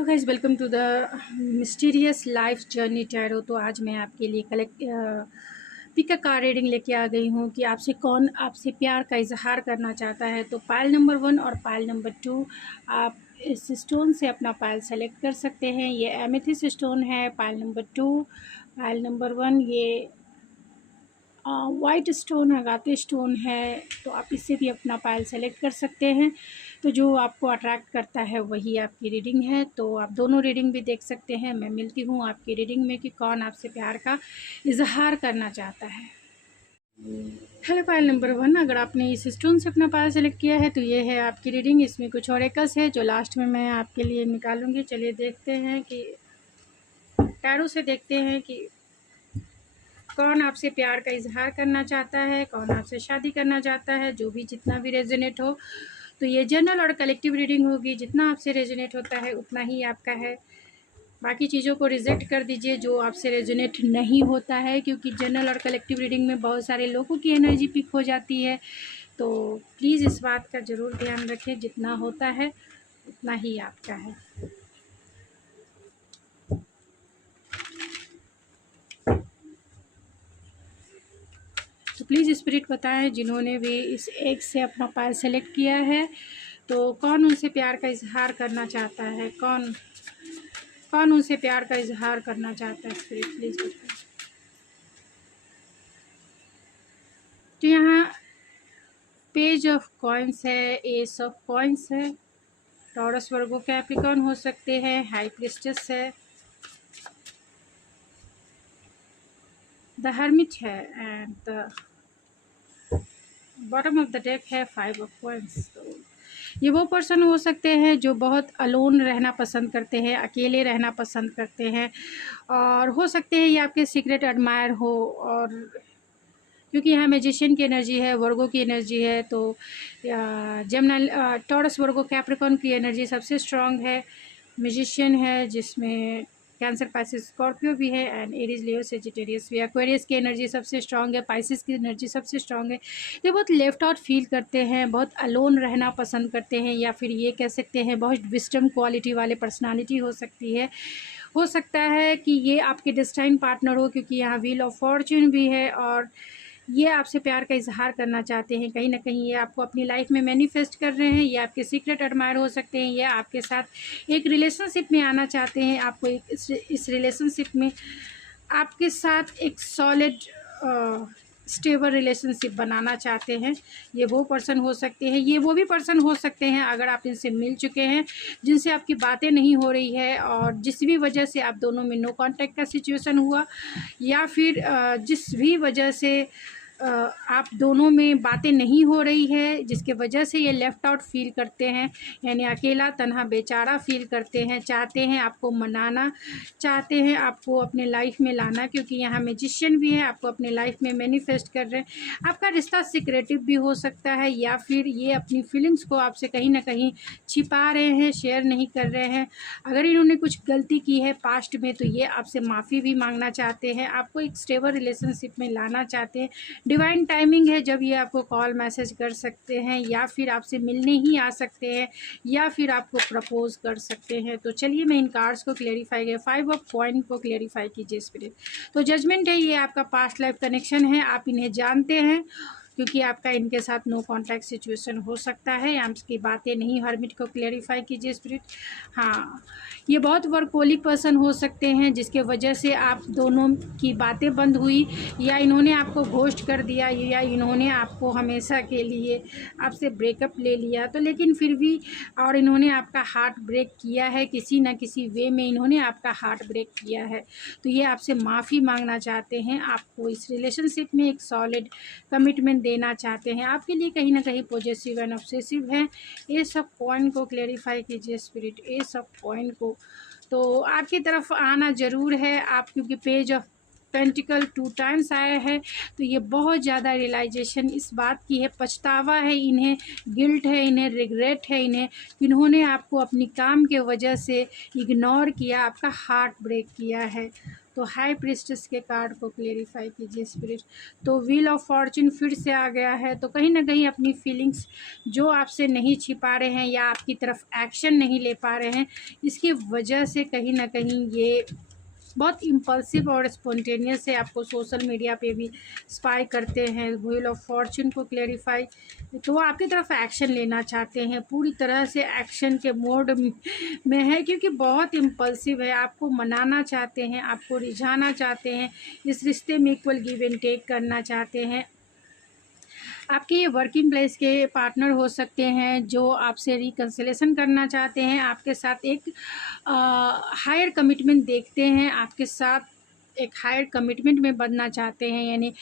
Hello guys, welcome to the mysterious life journey tarot. तो आज मैं आपके लिए पिक अ कार्ड रीडिंग लेके आ गई हूँ कि आपसे कौन आपसे प्यार का इजहार करना चाहता है। तो पाइल नंबर 1 और पाइल नंबर 2 आप इस स्टोन से अपना पाइल सेलेक्ट कर सकते हैं। ये एमेथिस्ट स्टोन है। पाइल नंबर 2, पाइल नंबर 1 ये वाइट स्टोन है, गाते स्टोन है। तो आप इससे भी अपना पाइल सेलेक्ट कर सकते हैं। तो जो आपको अट्रैक्ट करता है वही आपकी रीडिंग है। तो आप दोनों रीडिंग भी देख सकते हैं। मैं मिलती हूँ आपकी रीडिंग में कि कौन आपसे प्यार का इजहार करना चाहता है। हेलो पाइल नंबर 1, अगर आपने इस स्टोन से अपना पाइल सेलेक्ट किया है तो ये है आपकी रीडिंग। इसमें कुछ ऑरेकल्स है जो लास्ट में मैं आपके लिए निकालूंगी। चलिए देखते हैं कि टैरो से देखते हैं कि कौन आपसे प्यार का इजहार करना चाहता है, कौन आपसे शादी करना चाहता है। जो भी जितना भी रेजोनेट हो, तो ये जनरल और कलेक्टिव रीडिंग होगी। जितना आपसे रेजोनेट होता है उतना ही आपका है। बाकी चीज़ों को रिजेक्ट कर दीजिए जो आपसे रेजोनेट नहीं होता है, क्योंकि जनरल और कलेक्टिव रीडिंग में बहुत सारे लोगों की एनर्जी पिक हो जाती है। तो प्लीज़ इस बात का ज़रूर ध्यान रखें, जितना होता है उतना ही आपका है। तो प्लीज़ स्पिरिट बताएं जिन्होंने भी इस एक से अपना पाइल सेलेक्ट किया है, तो कौन उनसे प्यार का इजहार करना चाहता है, कौन कौन उनसे प्यार का इजहार करना चाहता है। स्पिरिट प्लीज़ बताएं। तो यहाँ पेज ऑफ कॉइन्स है, एस ऑफ कॉइन्स है, टॉरस वर्गो कैप्रिकॉर्न हो सकते हैं, हाई प्रिस्टेस है, द हर्मिट है and the bottom of the deck है 5 ऑफ कॉइन्स। तो ये वो पर्सन हो सकते हैं जो बहुत अलोन रहना पसंद करते हैं, अकेले रहना पसंद करते हैं। और हो सकते हैं ये आपके सीक्रेट एडमायर हो। और क्योंकि यहाँ मैजिशियन की एनर्जी है, वर्गो की एनर्जी है, तो जेमिनी टॉरस वर्गो कैप्रिकॉर्न की एनर्जी सबसे स्ट्रांग है। मैजिशियन है जिसमें कैंसर, पाइसिस, स्कॉर्पियो भी है एंड एरीज, लियो, सेजिटेरियस भी। एक्वेरियस की एनर्जी सबसे स्ट्रांग है, पाइसिस की एनर्जी सबसे स्ट्रांग है। ये बहुत लेफ्ट आउट फील करते हैं, बहुत अलोन रहना पसंद करते हैं, या फिर ये कह सकते हैं बहुत विस्डम क्वालिटी वाले पर्सनालिटी हो सकती है। हो सकता है कि ये आपके डेस्टाइन पार्टनर हो, क्योंकि यहाँ व्हील ऑफ फॉर्च्यून भी है और ये आपसे प्यार का इजहार करना चाहते हैं। कहीं ना कहीं ये आपको अपनी लाइफ में मैनिफेस्ट कर रहे हैं। ये आपके सीक्रेट एडमायर हो सकते हैं, या आपके साथ एक रिलेशनशिप में आना चाहते हैं। आपको इस रिलेशनशिप में आपके साथ एक सॉलिड स्टेबल रिलेशनशिप बनाना चाहते हैं। ये वो पर्सन हो सकते हैं, ये वो भी पर्सन हो सकते हैं अगर आप इनसे मिल चुके हैं, जिनसे आपकी बातें नहीं हो रही है और जिस भी वजह से आप दोनों में नो कांटेक्ट का सिचुएशन हुआ, या फिर जिस भी वजह से आप दोनों में बातें नहीं हो रही है, जिसके वजह से ये लेफ़्ट आउट फील करते हैं, यानी अकेला तन्हा बेचारा फील करते हैं। चाहते हैं आपको मनाना, चाहते हैं आपको अपने लाइफ में लाना, क्योंकि यहाँ मैजिशियन भी है, आपको अपने लाइफ में मैनिफेस्ट कर रहे हैं। आपका रिश्ता सिक्रेटिव भी हो सकता है, या फिर ये अपनी फीलिंग्स को आपसे कहीं ना कहीं छिपा रहे हैं, शेयर नहीं कर रहे हैं। अगर इन्होंने कुछ गलती की है पास्ट में तो ये आपसे माफ़ी भी मांगना चाहते हैं, आपको एक स्टेबल रिलेशनशिप में लाना चाहते हैं। डिवाइन टाइमिंग है जब ये आपको कॉल मैसेज कर सकते हैं, या फिर आपसे मिलने ही आ सकते हैं, या फिर आपको प्रपोज कर सकते हैं। तो चलिए मैं इन कार्ड्स को क्लेरिफाई किया, 5 ऑफ कॉइन को क्लेरिफाई कीजिए स्पिरिट। तो जजमेंट है, ये आपका पास्ट लाइफ कनेक्शन है, आप इन्हें जानते हैं, क्योंकि आपका इनके साथ नो कांटेक्ट सिचुएशन हो सकता है। आपकी बातें नहीं, हर्मिट को क्लेरिफाई कीजिए स्पिरिट। हाँ, ये बहुत वर्कोलिक पर्सन हो सकते हैं, जिसके वजह से आप दोनों की बातें बंद हुई, या इन्होंने आपको घोस्ट कर दिया, या इन्होंने आपको हमेशा के लिए आपसे ब्रेकअप ले लिया। तो लेकिन फिर भी, और इन्होंने आपका हार्ट ब्रेक किया है, किसी न किसी वे में इन्होंने आपका हार्ट ब्रेक किया है। तो ये आपसे माफ़ी मांगना चाहते हैं, आपको इस रिलेशनशिप में एक सॉलिड कमिटमेंट देना चाहते हैं। आपके लिए कहीं ना कहीं पॉजिटिव एंड ऑब्सेसिव है। ये सब पॉइंट को क्लेरिफाई कीजिए स्पिरिट, ये सब पॉइंट को। तो आपकी तरफ आना ज़रूर है आप, क्योंकि पेज ऑफ पेंटिकल 2 टाइम्स आया है। तो ये बहुत ज़्यादा रियलाइजेशन इस बात की है, पछतावा है इन्हें, गिल्ट है इन्हें, रिग्रेट है इन्हें, इन्होंने आपको अपनी काम के वजह से इग्नोर किया, आपका हार्ट ब्रेक किया है। तो हाई प्रीस्टेस के कार्ड को क्लेरिफाई कीजिए स्पिरिट। तो व्हील ऑफ फॉर्च्यून फिर से आ गया है। तो कहीं ना कहीं अपनी फीलिंग्स जो आपसे नहीं छिपा रहे हैं या आपकी तरफ एक्शन नहीं ले पा रहे हैं, इसकी वजह से कहीं ना कहीं ये बहुत इम्पल्सिव और स्पॉन्टेनियस है, आपको सोशल मीडिया पे भी स्पाई करते हैं। व्हील ऑफ फॉर्च्यून को क्लेरिफाई, तो वो आपकी तरफ एक्शन लेना चाहते हैं, पूरी तरह से एक्शन के मोड में है, क्योंकि बहुत इम्पल्सिव है, आपको मनाना चाहते हैं, आपको रिझाना चाहते हैं, इस रिश्ते में इक्वल गिव एंड टेक करना चाहते हैं। आपके ये वर्किंग प्लेस के पार्टनर हो सकते हैं जो आपसे रिकन्सिलेशन करना चाहते हैं, आपके साथ एक हायर कमिटमेंट देखते हैं, आपके साथ एक हायर कमिटमेंट में बनना चाहते हैं, यानी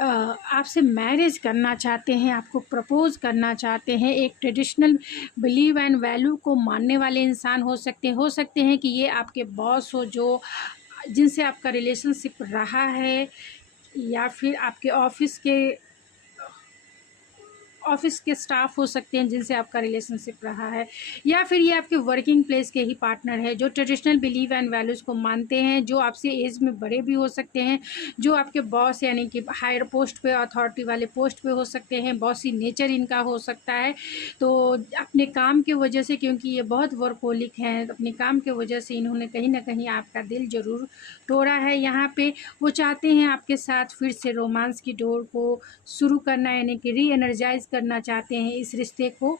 आपसे मैरिज करना चाहते हैं, आपको प्रपोज करना चाहते हैं। एक ट्रेडिशनल बिलीव एंड वैल्यू को मानने वाले इंसान हो सकते हैं कि ये आपके बॉस हो, जो जिनसे आपका रिलेशनशिप रहा है, या फिर आपके ऑफिस के स्टाफ हो सकते हैं जिनसे आपका रिलेशनशिप रहा है, या फिर ये आपके वर्किंग प्लेस के ही पार्टनर है जो ट्रेडिशनल बिलीव एंड वैल्यूज़ को मानते हैं, जो आपसे एज में बड़े भी हो सकते हैं, जो आपके बॉस यानी कि हायर पोस्ट पे, अथॉरिटी वाले पोस्ट पे हो सकते हैं, बॉसी नेचर इनका हो सकता है। तो अपने काम की वजह से, क्योंकि ये बहुत वर्कोलिक हैं, अपने काम की वजह से इन्होंने कहीं ना कहीं आपका दिल ज़रूर तोड़ा है। यहाँ पे वो चाहते हैं आपके साथ फिर से रोमांस की डोर को शुरू करना, यानी कि री एनर्जाइज करना चाहते हैं इस रिश्ते को।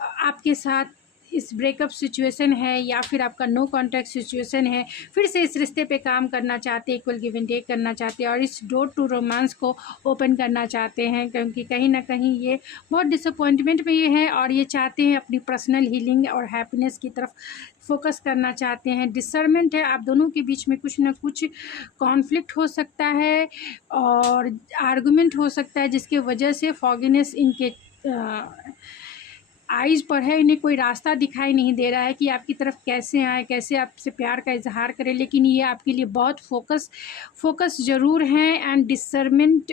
आपके साथ इस ब्रेकअप सिचुएशन है या फिर आपका नो कॉन्टैक्ट सिचुएशन है, फिर से इस रिश्ते पे काम करना चाहते हैं, इक्वल गिव एंड टेक करना चाहते हैं और इस डोर टू रोमांस को ओपन करना चाहते हैं, क्योंकि कहीं ना कहीं ये बहुत डिसअपॉइंटमेंट में ये है और ये चाहते हैं अपनी पर्सनल हीलिंग और हैप्पीनेस की तरफ फोकस करना चाहते हैं। डिसर्नमेंट है, आप दोनों के बीच में कुछ ना कुछ कॉन्फ्लिक्ट हो सकता है और आर्गुमेंट हो सकता है, जिसके वजह से फॉगीनेस इनके आइज़ पर है, इन्हें कोई रास्ता दिखाई नहीं दे रहा है कि आपकी तरफ कैसे आए, कैसे आपसे प्यार का इजहार करें, लेकिन ये आपके लिए बहुत फोकस ज़रूर हैं एंड डिसर्नमेंट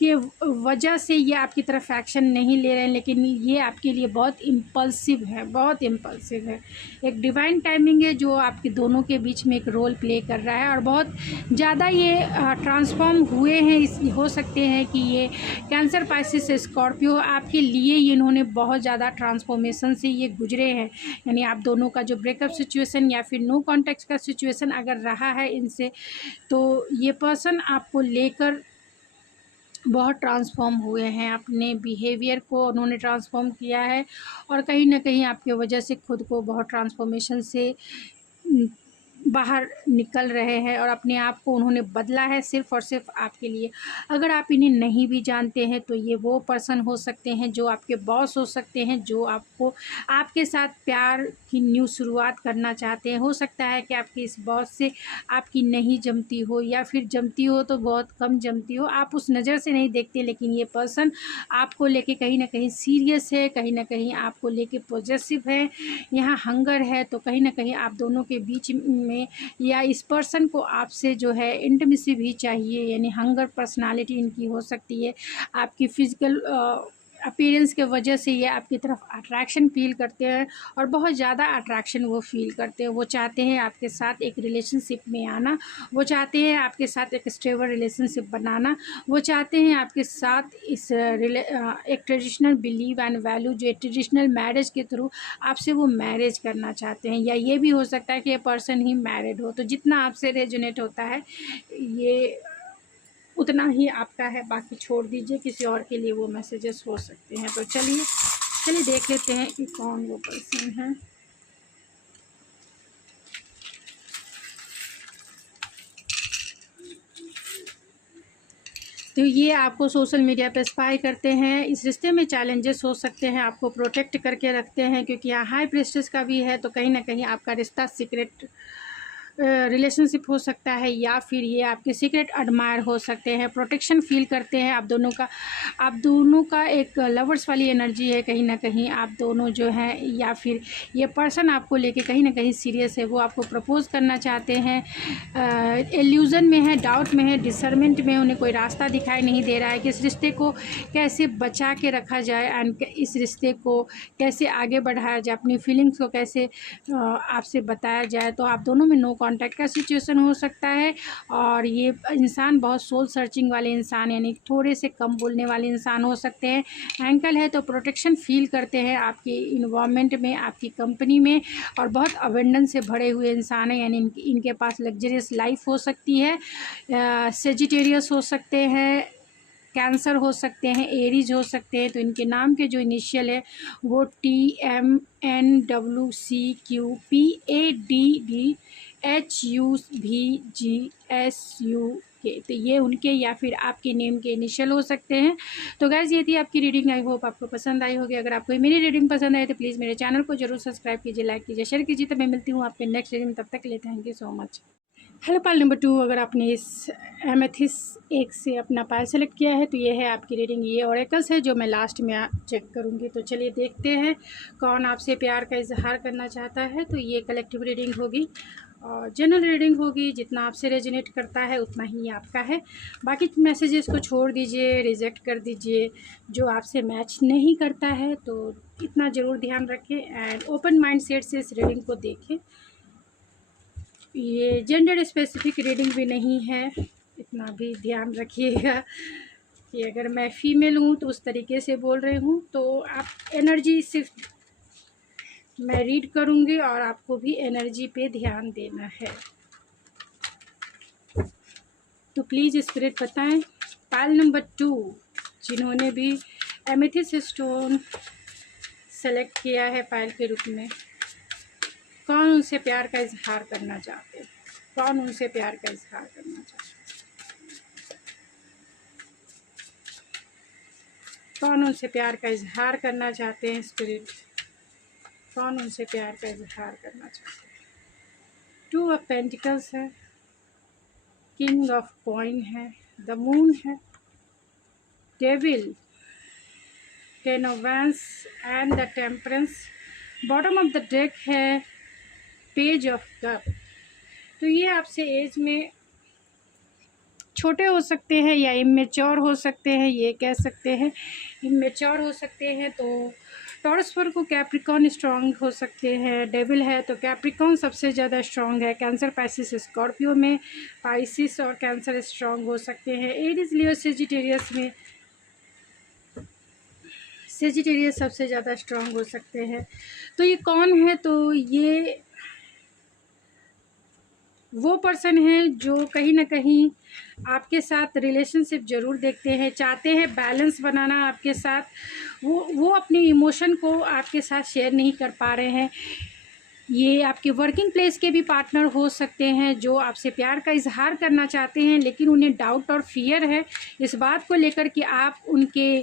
के वजह से ये आपकी तरफ एक्शन नहीं ले रहे हैं, लेकिन ये आपके लिए बहुत इम्पल्सिव है, बहुत इम्पल्सिव है। एक डिवाइन टाइमिंग है जो आपके दोनों के बीच में एक रोल प्ले कर रहा है और बहुत ज़्यादा ये ट्रांसफॉर्म हुए हैं। हो सकते हैं कि ये कैंसर, पाइसिस, स्कॉर्पियो, आपके लिए ये इन्होंने बहुत ज़्यादा ट्रांसफॉर्मेशन से ये गुजरे हैं, यानी आप दोनों का जो ब्रेकअप सिचुएशन या फिर नो कॉन्टैक्ट का सिचुएशन अगर रहा है इनसे, तो ये पर्सन आपको लेकर बहुत ट्रांसफॉर्म हुए हैं, अपने बिहेवियर को उन्होंने ट्रांसफॉर्म किया है और कहीं ना कहीं आपके वजह से खुद को बहुत ट्रांसफॉर्मेशन से बाहर निकल रहे हैं और अपने आप को उन्होंने बदला है सिर्फ़ और सिर्फ आपके लिए। अगर आप इन्हें नहीं भी जानते हैं तो ये वो पर्सन हो सकते हैं जो आपके बॉस हो सकते हैं, जो आपको आपके साथ प्यार की न्यू शुरुआत करना चाहते हैं। हो सकता है कि आपके इस बॉस से आपकी नहीं जमती हो या फिर जमती हो तो बहुत कम जमती हो, आप उस नज़र से नहीं देखते, लेकिन ये पर्सन आपको लेके कहीं ना कहीं सीरियस है, कहीं ना कहीं आपको लेके पॉजिटिव है, यहाँ हंगर है। तो कहीं ना कहीं आप दोनों के बीच में या इस पर्सन को आपसे जो है इंटीमेसी भी चाहिए, यानी हंगर पर्सनालिटी इनकी हो सकती है। आपकी फिजिकल अपीयरेंस के वजह से ये आपकी तरफ अट्रैक्शन फील करते हैं और बहुत ज़्यादा अट्रैक्शन वो फील करते हैं। वो चाहते हैं आपके साथ एक रिलेशनशिप में आना, वो चाहते हैं आपके साथ एक स्टेबल रिलेशनशिप बनाना, वो चाहते हैं आपके साथ एक ट्रेडिशनल बिलीव एंड वैल्यू, जो ट्रेडिशनल मैरिज के थ्रू आपसे वो मैरिज करना चाहते हैं। या ये भी हो सकता है कि ये पर्सन ही मैरिड हो, तो जितना आपसे रेजोनेट होता है ये उतना ही आपका है, बाकी छोड़ दीजिए, किसी और के लिए वो मैसेजेस हो सकते हैं। तो चलिए देख लेते हैं कि कौन वो पर्सन है। तो ये आपको सोशल मीडिया पे स्पाई करते हैं, इस रिश्ते में चैलेंजेस हो सकते हैं, आपको प्रोटेक्ट करके रखते हैं, क्योंकि यहाँ हाई प्रीस्टेस का भी है, तो कहीं ना कहीं आपका रिश्ता सीक्रेट रिलेशनशिप हो सकता है, या फिर ये आपके सीक्रेट एडमायर हो सकते हैं। प्रोटेक्शन फील करते हैं आप दोनों का एक लवर्स वाली एनर्जी है कहीं ना कहीं। आप दोनों जो हैं, या फिर ये पर्सन आपको लेके कहीं ना कहीं सीरियस है, वो आपको प्रपोज करना चाहते हैं। इल्यूज़न में है, डाउट में है, डिसर्मेंट में, उन्हें कोई रास्ता दिखाई नहीं दे रहा है कि इस रिश्ते को कैसे बचा के रखा जाए एंड इस रिश्ते को कैसे आगे बढ़ाया जाए, अपनी फीलिंग्स को कैसे आपसे बताया जाए। तो आप दोनों में नो कांटेक्ट का सिचुएशन हो सकता है, और ये इंसान बहुत सोल सर्चिंग वाले इंसान, यानी थोड़े से कम बोलने वाले इंसान हो सकते हैं। एंकल है तो प्रोटेक्शन फील करते हैं आपके इन्वायरमेंट में, आपकी कंपनी में, और बहुत अबेंडेंस से भरे हुए इंसान हैं, यानी इनके पास लग्जरियस लाइफ हो सकती है। सेजिटेरियस हो सकते हैं, कैंसर हो सकते हैं, एरीज हो सकते हैं। तो इनके नाम के जो इनिशियल है वो TMNWCQPADDHUVGSUK, तो ये उनके या फिर आपके नेम के इनिशियल हो सकते हैं। तो गैस ये थी आपकी रीडिंग। आई होप आपको पसंद आई होगी। अगर आपको मेरी रीडिंग पसंद आए तो प्लीज़ मेरे चैनल को जरूर सब्सक्राइब कीजिए, लाइक कीजिए, शेयर कीजिए। तो मैं मिलती हूँ आपके नेक्स्ट रीडिंग में, तब तक के लिए thank you so much. Hello Pal number 2, अगर आपने इस एमेथिस्ट एक से अपना पाल सेलेक्ट किया है तो ये है आपकी रीडिंग। ये ऑरेकल्स है जो मैं लास्ट में चेक करूँगी। तो चलिए देखते हैं कौन आपसे प्यार का इजहार करना चाहता है। तो ये कलेक्टिव रीडिंग होगी और जनरल रीडिंग होगी। जितना आपसे रेजोनेट करता है उतना ही आपका है। बाकी मैसेजेस को छोड़ दीजिए, रिजेक्ट कर दीजिए। जो आपसे मैच नहीं करता है तो इतना ज़रूर ध्यान रखें एंड ओपन माइंड सेट से इस रीडिंग को देखें। ये जेंडर स्पेसिफिक रीडिंग भी नहीं है, इतना भी ध्यान रखिएगा कि अगर मैं फ़ीमेल हूँ तो उस तरीके से बोल रही हूँ। तो आप एनर्जी सिर्फ मैं रीड करूँगी और आपको भी एनर्जी पे ध्यान देना है। तो प्लीज़ स्पिरिट बताएं पाइल नंबर 2 जिन्होंने भी एमेथिस्ट स्टोन सेलेक्ट किया है पाइल के रूप में, कौन उनसे प्यार का इजहार करना चाहते हैं, कौन उनसे प्यार का इजहार करना चाहते हैं, कौन उनसे प्यार का इजहार करना चाहते हैं स्पिरिट, कौन उनसे प्यार का इजहार करना चाहते हैं। 2 ऑफ पेंटिकल्स है, किंग ऑफ कॉइन है, द मून है, devil, 10 of wands and the temperance. Bottom of the deck है पेज ऑफ कप। तो ये आपसे एज में छोटे हो सकते हैं या इमेच्योर हो सकते हैं, ये कह सकते हैं इमेच्योर हो सकते हैं। तो टॉरस पर को कैप्रिकॉन स्ट्रांग हो सकते हैं। डेविल है तो कैप्रिकॉन सबसे ज़्यादा स्ट्रांग है। कैंसर, पाइसिस, स्कॉर्पियो में पाइसिस और कैंसर स्ट्रांग हो सकते हैं। एरीज, लियो, सेजिटेरियस में सेजिटेरियस सबसे ज़्यादा स्ट्रांग हो सकते हैं। तो ये कौन है? तो ये वो पर्सन है जो कहीं ना कहीं आपके साथ रिलेशनशिप ज़रूर देखते हैं, चाहते हैं बैलेंस बनाना आपके साथ। वो अपने इमोशन को आपके साथ शेयर नहीं कर पा रहे हैं। ये आपके वर्किंग प्लेस के भी पार्टनर हो सकते हैं जो आपसे प्यार का इजहार करना चाहते हैं, लेकिन उन्हें डाउट और फियर है इस बात को लेकर कि आप उनके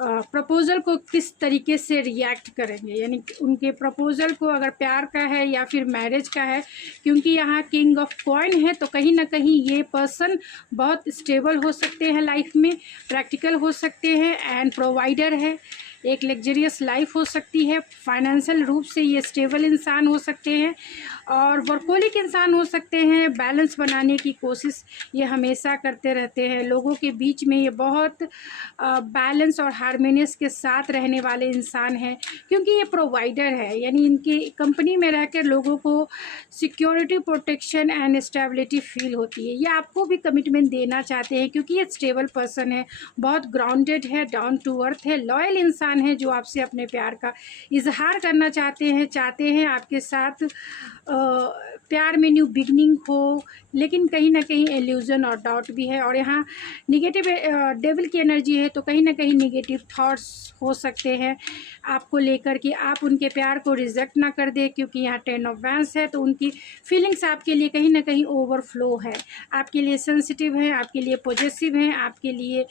प्रपोज़ल को किस तरीके से रिएक्ट करेंगे, यानी उनके प्रपोज़ल को अगर प्यार का है या फिर मैरिज का है। क्योंकि यहाँ किंग ऑफ कॉइन है तो कहीं ना कहीं ये पर्सन बहुत स्टेबल हो सकते हैं लाइफ में, प्रैक्टिकल हो सकते हैं एंड प्रोवाइडर है। एक लग्जरियस लाइफ हो सकती है, फाइनेंशियल रूप से ये स्टेबल इंसान हो सकते हैं और वर्कोलिक इंसान हो सकते हैं। बैलेंस बनाने की कोशिश ये हमेशा करते रहते हैं। लोगों के बीच में ये बहुत बैलेंस और हार्मोनियस के साथ रहने वाले इंसान हैं, क्योंकि ये प्रोवाइडर है। यानी इनकी कंपनी में रहकर लोगों को security, protection and stability feel होती है। ये आपको भी कमिटमेंट देना चाहते हैं क्योंकि ये स्टेबल पर्सन है, बहुत ग्राउंडेड है, डाउन टू अर्थ है, लॉयल इंसान है जो आपसे अपने प्यार का इजहार करना चाहते हैं आपके साथ प्यार में न्यू बिगनिंग हो। लेकिन कहीं ना कहीं इल्यूजन और डाउट भी है। और यहाँ निगेटिव डेविल की एनर्जी है तो कहीं ना कहीं निगेटिव थॉट्स हो सकते हैं आपको लेकर कि आप उनके प्यार को रिजेक्ट ना कर दे। क्योंकि यहाँ 10 ऑफ वैंड्स है तो उनकी फीलिंग्स आपके लिए कहीं ना कहीं ओवरफ्लो है, आपके लिए सेंसिटिव है, आपके लिए पॉजिटिव है, आपके लिए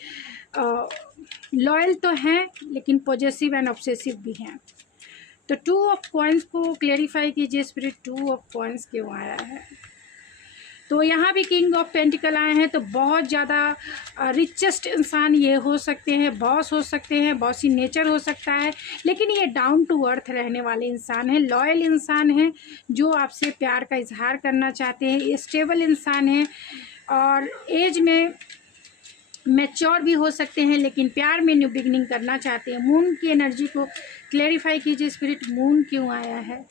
लॉयल तो हैं लेकिन पॉजिटिव एंड ऑब्सेसिव भी हैं। तो 2 ऑफ कॉइन्स को क्लेरिफाई कीजिए स्पिरिट, 2 ऑफ कॉइन्स क्यों आया है? तो यहाँ भी किंग ऑफ पेंटिकल आए हैं, तो बहुत ज़्यादा रिचेस्ट इंसान ये हो सकते हैं, बॉस हो सकते हैं, बॉसी नेचर हो सकता है, लेकिन ये डाउन टू अर्थ रहने वाले इंसान हैं, लॉयल इंसान हैं, जो आपसे प्यार का इजहार करना चाहते हैं, ये स्टेबल इंसान हैं और एज में मैच्योर भी हो सकते हैं, लेकिन प्यार में न्यू बिगनिंग करना चाहते हैं। मून की एनर्जी को क्लेरिफाई कीजिए स्पिरिट, मून क्यों आया है?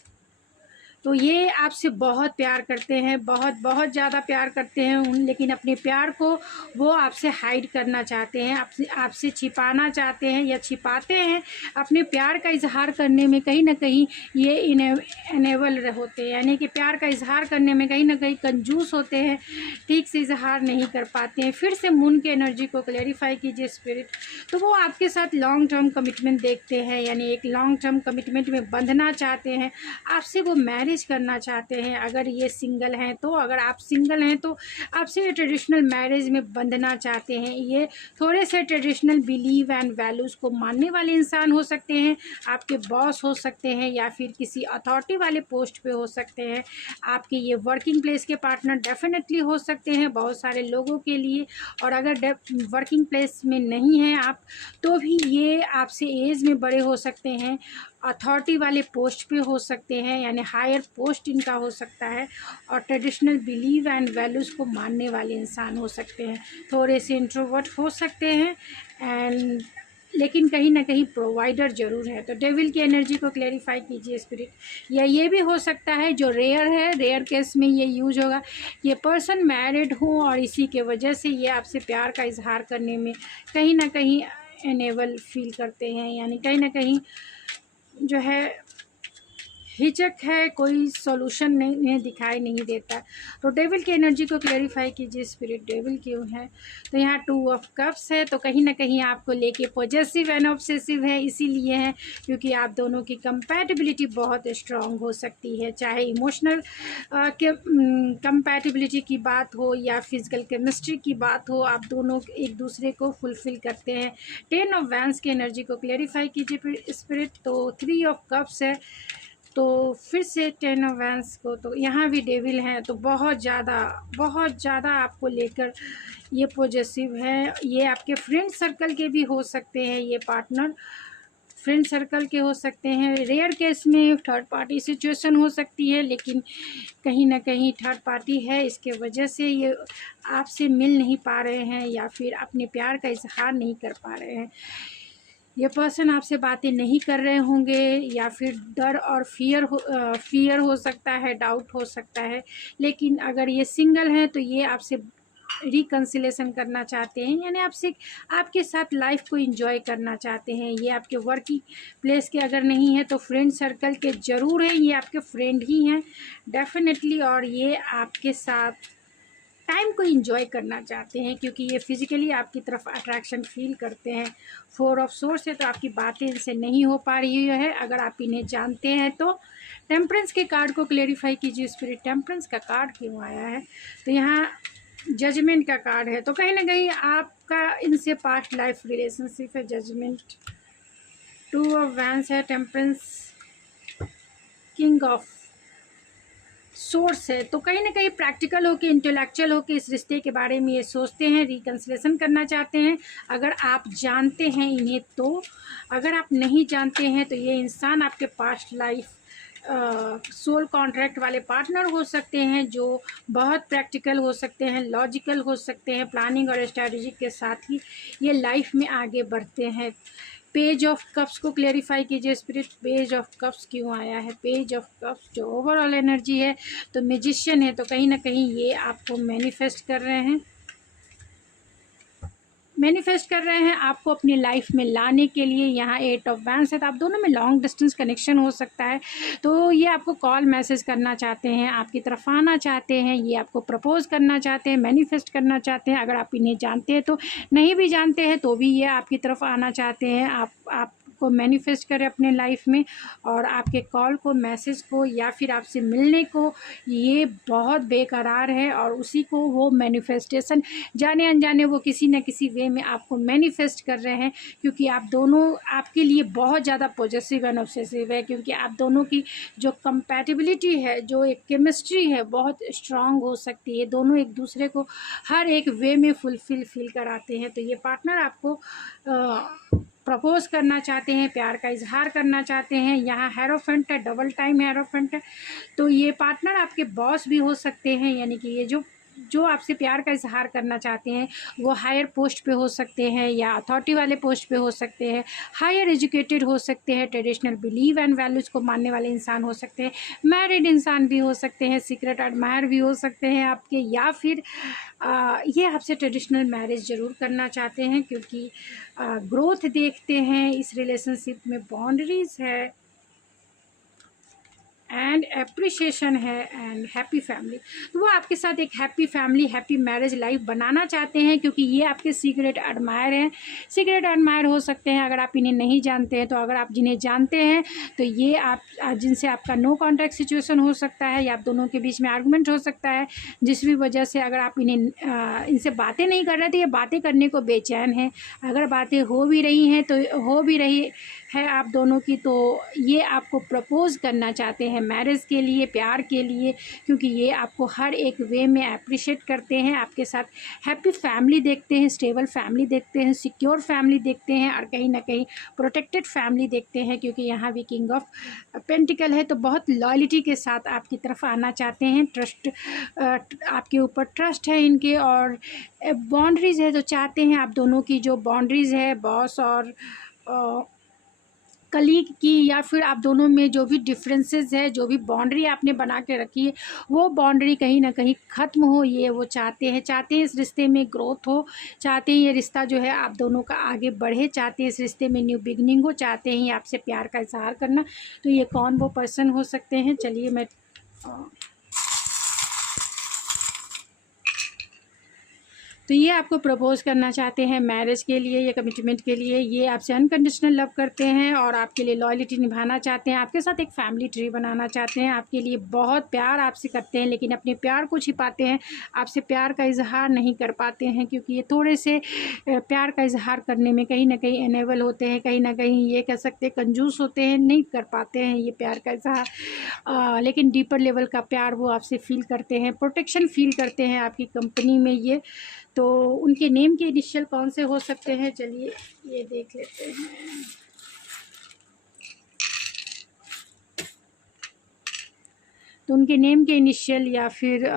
तो ये आपसे बहुत प्यार करते हैं, बहुत बहुत ज़्यादा प्यार करते हैं लेकिन अपने प्यार को वो आपसे हाइड करना चाहते हैं, आपसे छिपाना चाहते हैं या छिपाते हैं। अपने प्यार का इजहार करने में कहीं ना कहीं ये इनेबल होते हैं, यानी कि प्यार का इजहार करने में कहीं ना कहीं कंजूस होते हैं, ठीक से इजहार नहीं कर पाते हैं। फिर से मून की एनर्जी को क्लेरिफाई कीजिए स्पिरिट। तो वो आपके साथ लॉन्ग टर्म कमिटमेंट देखते हैं, यानी एक लॉन्ग टर्म कमिटमेंट में बंधना चाहते हैं, आपसे वो मैरिज करना चाहते हैं। अगर ये सिंगल हैं तो, अगर आप सिंगल हैं तो आपसे ट्रेडिशनल मैरिज में बंधना चाहते हैं। ये थोड़े से ट्रेडिशनल बिलीव एंड वैल्यूज़ को मानने वाले इंसान हो सकते हैं, आपके बॉस हो सकते हैं या फिर किसी अथॉरिटी वाले पोस्ट पे हो सकते हैं। आपके ये वर्किंग प्लेस के पार्टनर डेफिनेटली हो सकते हैं बहुत सारे लोगों के लिए। और अगर वर्किंग प्लेस में नहीं हैं आप, तो भी ये आपसे एज में बड़े हो सकते हैं, अथॉरिटी वाले पोस्ट पे हो सकते हैं, यानी हायर पोस्ट इनका हो सकता है, और ट्रेडिशनल बिलीव एंड वैल्यूज़ को मानने वाले इंसान हो सकते हैं। थोड़े से इंट्रोवर्ट हो सकते हैं एंड लेकिन कहीं ना कहीं प्रोवाइडर ज़रूर है। तो डेविल की एनर्जी को क्लेरिफाई कीजिए स्पिरिट। या ये भी हो सकता है, जो रेयर है, रेयर केस में ये यूज होगा, ये पर्सन मैरिड हो और इसी के वजह से ये आपसे प्यार का इजहार करने में कहीं ना कहीं एनेबल फील करते हैं, यानी कहीं ना कहीं जो है हिचक है, कोई सॉल्यूशन नहीं दिखाई नहीं देता। तो डेविल की एनर्जी को क्लेरिफाई कीजिए स्पिरिट, डेविल क्यों है? तो यहाँ 2 ऑफ कप्स है, तो कहीं ना कहीं आपको लेके पॉजेसिव एंड ऑब्सेसिव है, इसीलिए है क्योंकि आप दोनों की कंपैटिबिलिटी बहुत स्ट्रांग हो सकती है, चाहे इमोशनल कंपैटिबिलिटी की बात हो या फिजिकल केमिस्ट्री की बात हो, आप दोनों एक दूसरे को फुलफिल करते हैं। 10 ऑफ वैंस की एनर्जी को क्लेरिफाई कीजिए स्पिरिट। तो 3 ऑफ कप्स है, तो फिर से 10 ऑफ वैंस को, तो यहाँ भी डेविल हैं, तो बहुत ज़्यादा आपको लेकर ये पॉजिटिव है। ये आपके फ्रेंड सर्कल के भी हो सकते हैं, ये पार्टनर फ्रेंड सर्कल के हो सकते हैं। रेयर केस में थर्ड पार्टी सिचुएशन हो सकती है, लेकिन कहीं ना कहीं थर्ड पार्टी है, इसके वजह से ये आपसे मिल नहीं पा रहे हैं या फिर अपने प्यार का इजहार नहीं कर पा रहे हैं। ये पर्सन आपसे बातें नहीं कर रहे होंगे या फिर डर और फियर हो सकता है, डाउट हो सकता है। लेकिन अगर ये सिंगल हैं तो ये आपसे रिकन्सिलेशन करना चाहते हैं, यानी आपसे आपके साथ लाइफ को एंजॉय करना चाहते हैं। ये आपके वर्किंग प्लेस के अगर नहीं है तो फ्रेंड सर्कल के ज़रूर हैं, ये आपके फ्रेंड ही हैं डेफिनेटली, और ये आपके साथ टाइम को एंजॉय करना चाहते हैं क्योंकि ये फिजिकली आपकी तरफ अट्रैक्शन फील करते हैं। 4 ऑफ सोर्स है, तो आपकी बातें इनसे नहीं हो पा रही है अगर आप इन्हें जानते हैं तो। टेम्परेंस के कार्ड को क्लेरिफाई कीजिए स्पिरिट, टेम्परेंस का कार्ड क्यों आया है? तो यहाँ जजमेंट का कार्ड है, तो कहीं ना कहीं आपका इनसे पास्ट लाइफ रिलेशनशिप है। जजमेंट, 2 ऑफ वैंस है, टेम्परेंस, किंग ऑफ सोर्स है, तो कहीं ना कहीं प्रैक्टिकल हो के, इंटेलेक्चुअल हो के इस रिश्ते के बारे में ये सोचते हैं, रिकन्सिलेशन करना चाहते हैं अगर आप जानते हैं इन्हें तो। अगर आप नहीं जानते हैं तो ये इंसान आपके पास्ट लाइफ सोल कॉन्ट्रैक्ट वाले पार्टनर हो सकते हैं, जो बहुत प्रैक्टिकल हो सकते हैं, लॉजिकल हो सकते हैं, प्लानिंग और स्ट्रैटेजी के साथ ही ये लाइफ में आगे बढ़ते हैं। पेज ऑफ कप्स को क्लेरिफाई कीजिए स्पिरिट, पेज ऑफ कप्स क्यों आया है? पेज ऑफ कप्स जो ओवरऑल एनर्जी है, तो मैजिशियन है, तो कहीं ना कहीं ये आपको मैनिफेस्ट कर रहे हैं, आपको अपनी लाइफ में लाने के लिए। यहाँ 8 ऑफ वैंस है, तो आप दोनों में लॉन्ग डिस्टेंस कनेक्शन हो सकता है, तो ये आपको कॉल मैसेज करना चाहते हैं, आपकी तरफ आना चाहते हैं, ये आपको प्रपोज करना चाहते हैं, मैनिफेस्ट करना चाहते हैं। अगर आप इन्हें जानते हैं तो, नहीं भी जानते हैं तो भी ये आपकी तरफ आना चाहते हैं, आपको आपको मैनिफेस्ट करे अपने लाइफ में, और आपके कॉल को, मैसेज को या फिर आपसे मिलने को ये बहुत बेकरार है, और उसी को वो मैनिफेस्टेशन जाने अनजाने वो किसी न किसी वे में आपको मैनिफेस्ट कर रहे हैं, क्योंकि आप दोनों आपके लिए बहुत ज़्यादा पॉजिटिव एंड ऑब्सेसिव है, क्योंकि आप दोनों की जो कंपैटिबिलिटी है, जो एक केमिस्ट्री है, बहुत स्ट्रांग हो सकती है। दोनों एक दूसरे को हर एक वे में फील कराते हैं। तो ये पार्टनर आपको प्रपोज करना चाहते हैं, प्यार का इजहार करना चाहते हैं। यहाँ हेरोफेंट है, डबल टाइम हेरोफेंट है। तो ये पार्टनर आपके बॉस भी हो सकते हैं, यानी कि ये जो आपसे प्यार का इजहार करना चाहते हैं वो हायर पोस्ट पे हो सकते हैं या अथॉरिटी वाले पोस्ट पे हो सकते हैं, हायर एजुकेटेड हो सकते हैं, ट्रेडिशनल बिलीव एंड वैल्यूज़ को मानने वाले इंसान हो सकते हैं, मैरिड इंसान भी हो सकते हैं, सीक्रेट एडमायर भी हो सकते हैं आपके, या फिर ये आपसे ट्रेडिशनल मैरिज ज़रूर करना चाहते हैं, क्योंकि ग्रोथ देखते हैं इस रिलेशनशिप में, बाउंड्रीज़ है एंड एप्रिशिएशन है एंड हैप्पी फैमिली। तो वो आपके साथ एक happy family, happy marriage life बनाना चाहते हैं, क्योंकि ये आपके सीक्रेट एडमायर हैं। सीक्रेट एडमायर हो सकते हैं अगर आप इन्हें नहीं जानते हैं, तो अगर आप जिन्हें जानते हैं तो ये आप जिनसे आपका नो कॉन्टैक्ट सिचुएशन हो सकता है, या आप दोनों के बीच में आर्गूमेंट हो सकता है, जिस भी वजह से अगर आप इनसे बातें नहीं कर रहे तो ये बातें करने को बेचैन हैं। अगर बातें हो भी रही हैं तो हो भी रही है आप दोनों की, तो ये आपको प्रपोज़ करना चाहते हैं मैरिज के लिए, प्यार के लिए, क्योंकि ये आपको हर एक वे में अप्रिशिएट करते हैं। आपके साथ हैप्पी फैमिली देखते हैं, स्टेबल फैमिली देखते हैं, सिक्योर फैमिली देखते हैं, और कहीं ना कहीं प्रोटेक्टेड फैमिली देखते हैं, क्योंकि यहाँ भी किंग ऑफ पेंटिकल है। तो बहुत लॉयल्टी के साथ आपकी तरफ आना चाहते हैं, ट्रस्ट आपके ऊपर ट्रस्ट है इनके, और बाउंड्रीज़ है तो चाहते हैं आप दोनों की जो बाउंड्रीज़ है बॉस और कलीग की, या फिर आप दोनों में जो भी डिफरेंसेस है, जो भी बाउंड्री आपने बना के रखी है, वो बाउंड्री कहीं ना कहीं ख़त्म हो, ये वो चाहते हैं इस रिश्ते में ग्रोथ हो, चाहते हैं ये रिश्ता जो है आप दोनों का आगे बढ़े, चाहते हैं इस रिश्ते में न्यू बिगनिंग हो, चाहते हैं आपसे प्यार का इजहार करना। तो ये कौन वो पर्सन हो सकते हैं, चलिए मैं तो ये आपको प्रपोज़ करना चाहते हैं मैरिज के लिए या कमिटमेंट के लिए। ये आपसे अनकंडीशनल लव करते हैं और आपके लिए लॉयल्टी निभाना चाहते हैं, आपके साथ एक फैमिली ट्री बनाना चाहते हैं, आपके लिए बहुत प्यार आपसे करते हैं, लेकिन अपने प्यार को छिपाते हैं, आपसे प्यार का इजहार नहीं कर पाते हैं, क्योंकि ये थोड़े से प्यार का इजहार करने में कहीं ना कहीं अनेबल होते हैं, कहीं ना कहीं ये कह सकते हैं कंजूस होते हैं, नहीं कर पाते हैं ये प्यार का इजहार। लेकिन डीपर लेवल का प्यार वो आपसे फील करते हैं, प्रोटेक्शन फील करते हैं आपकी कंपनी में ये। तो उनके नेम के इनिशियल कौन से हो सकते हैं, चलिए ये देख लेते हैं। तो उनके नेम के इनिशियल या फिर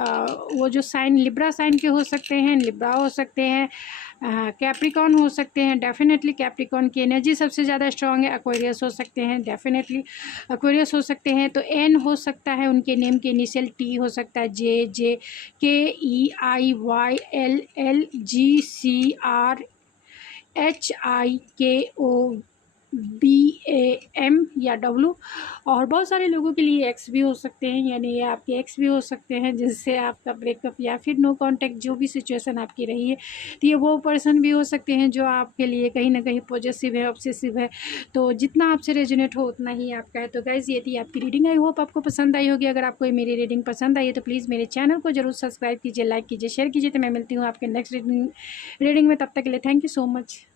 वो जो साइन लिब्रा साइन के हो सकते हैं, लिब्रा हो सकते हैं, कैप्रिकॉन हो सकते हैं, डेफिनेटली कैप्रिकॉन की एनर्जी सबसे ज़्यादा स्ट्रॉन्ग है। एक्वेरियस हो सकते हैं, डेफिनेटली एक्वेरियस हो सकते हैं। तो एन हो सकता है उनके नेम के इनिशियल, टी हो सकता है, जे KEIYLGCRHIKO BAM या W, और बहुत सारे लोगों के लिए एक्स भी हो सकते हैं, यानी ये आपके एक्स भी हो सकते हैं जिससे आपका ब्रेकअप या फिर नो कांटेक्ट जो भी सिचुएशन आपकी रही है। तो ये वो पर्सन भी हो सकते हैं जो आपके लिए कहीं ना कहीं पॉजिटिव है, ऑब्सेसिव है। तो जितना आपसे रेजोनेट हो उतना ही आपका है। तो गाइज़ ये थी आपकी रीडिंग, आई होप आपको पसंद आई होगी। अगर आपको मेरी रीडिंग पसंद आई है तो प्लीज़ मेरे चैनल को जरूर सब्सक्राइब कीजिए, लाइक कीजिए, शेयर कीजिए। तो मैं मिलती हूँ आपके नेक्स्ट रीडिंग में, तब तक के लिए थैंक यू सो मच।